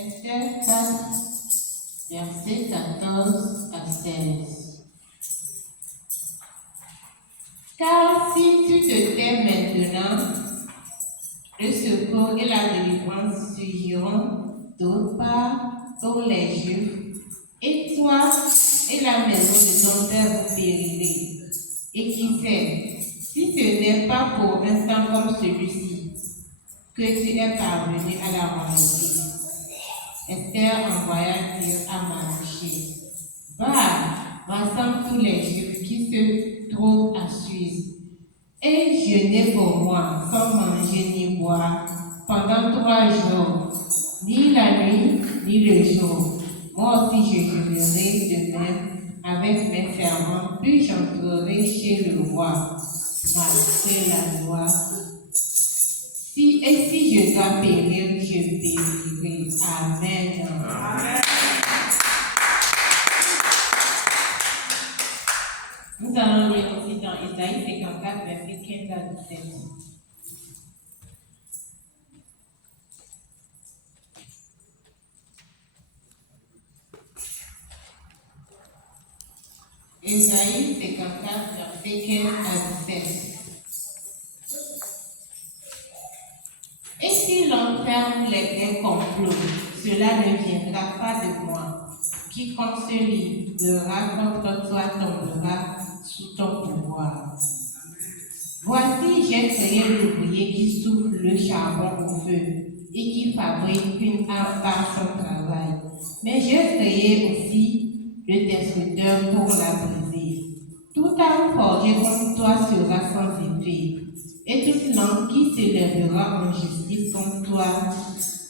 Esther 4, versets 14 à 16. Car si tu te tais maintenant, le secours et la délivrance surgiront d'autre part pour les Juifs, et toi et la maison de ton père vous périrez. Et qui sait, si ce n'est pas pour un temps comme celui-ci que tu es parvenu à la royauté. Esther envoya dire à Mardochée: Va, rassemble tous les Juifs qui se trouvent à Suse, et jeûnez pour moi, sans manger ni boire, pendant 3 jours, ni la nuit, ni le jour. Moi aussi je jeûnerai de même avec mes servants, puis j'entrerai chez le roi, malgré la loi. Si je dois périr, je périrai. Amen. Amen. Nous allons lire aussi dans Isaïe 54, verset 15 à 17. Isaïe 54, verset 15 à 17. Et si l'on ferme les complots, cela ne viendra pas de moi. Quiconque se livrera contre toi tombera sous ton pouvoir. Voici, j'ai créé l'ouvrier qui souffle le charbon au feu et qui fabrique une arme par son travail. Mais j'ai créé aussi le destructeur pour la briser. Toute arme forgée contre toi sera sans effet. Et toute langue qui s'élèvera en justice contre toi,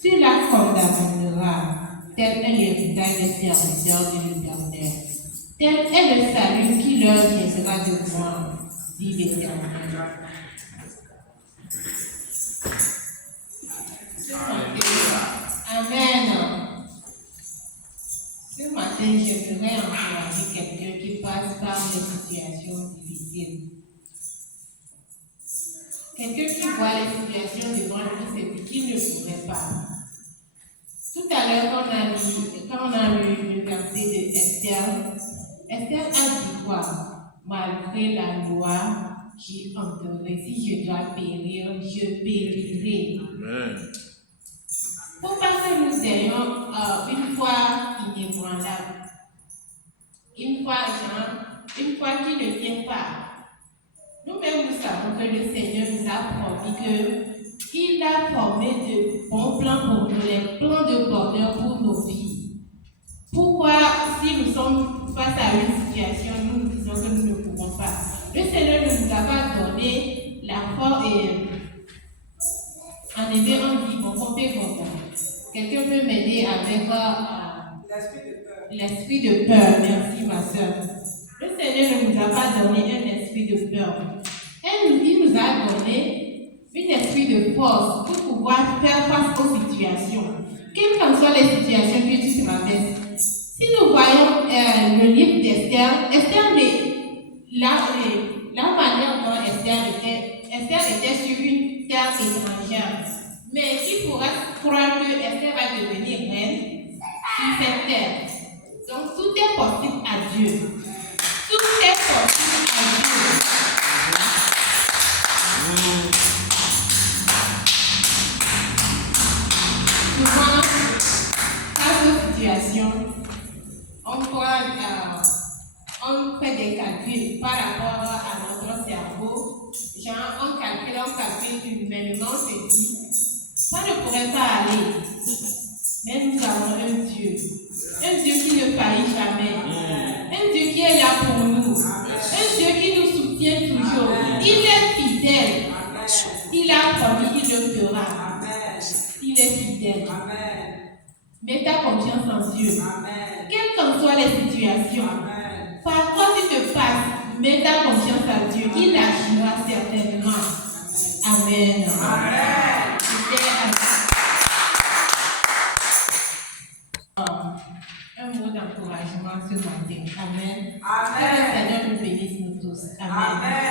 tu la condamneras. Tel est l'héritage des serviteurs de l'Éternel. Tel est le salut qui leur viendra de moi, dit l'Éternel. Amen. Ce matin, j'aimerais encourager quelqu'un qui passe par des situations difficiles. Quelqu'un qui voit les situations devant lui, c'est qu'il ne pourrait pas. Tout à l'heure, quand on a lu le verset de Esther a dit quoi? Malgré la loi, j'y entrerai. Si je dois périr, je périrai. Amen. Pour pas que nous ayons une foi inébranlable, une foi qui ne tient pas. Nous-mêmes, nous savons que le Seigneur nous a promis qu'il a formé de bons plans pour nous, les plans de bonheur pour nos vies. Pourquoi, si nous sommes face à une situation, nous disons que nous ne pouvons pas? Le Seigneur ne nous a pas donné la force et en hébreu on dit bon. Quelqu'un peut m'aider avec l'esprit de peur. Merci ma soeur. Le Seigneur ne nous a pas donné un esprit de peur. Il nous a donné un esprit de force pour pouvoir faire face aux situations. Quelles qu'en soient les situations que tu traverses. Si nous voyons le livre d'Esther, la manière dont Esther était sur une terre étrangère. Mais qui pourra croire que Esther va devenir reine sur cette terre? Donc tout est possible à Dieu. Tout est possible à Dieu. Souvent, face aux situations, on fait des calculs par rapport à notre cerveau. Genre, on calcule humainement, on se dit, ça ne pourrait pas aller. Mais nous avons un Dieu qui ne faillit jamais, un Dieu qui est là pour nous, un Dieu qui nous soutient toujours. Il est fidèle. Il a promis, il le fera. Il est fidèle. Mets ta confiance en Dieu. Quelles qu'en soient les situations, par quoi tu te passes, mets ta confiance en Dieu. Il agira certainement. Amen. Un mot d'encouragement ce matin. Amen. Que le Seigneur nous bénisse nous tous. Amen.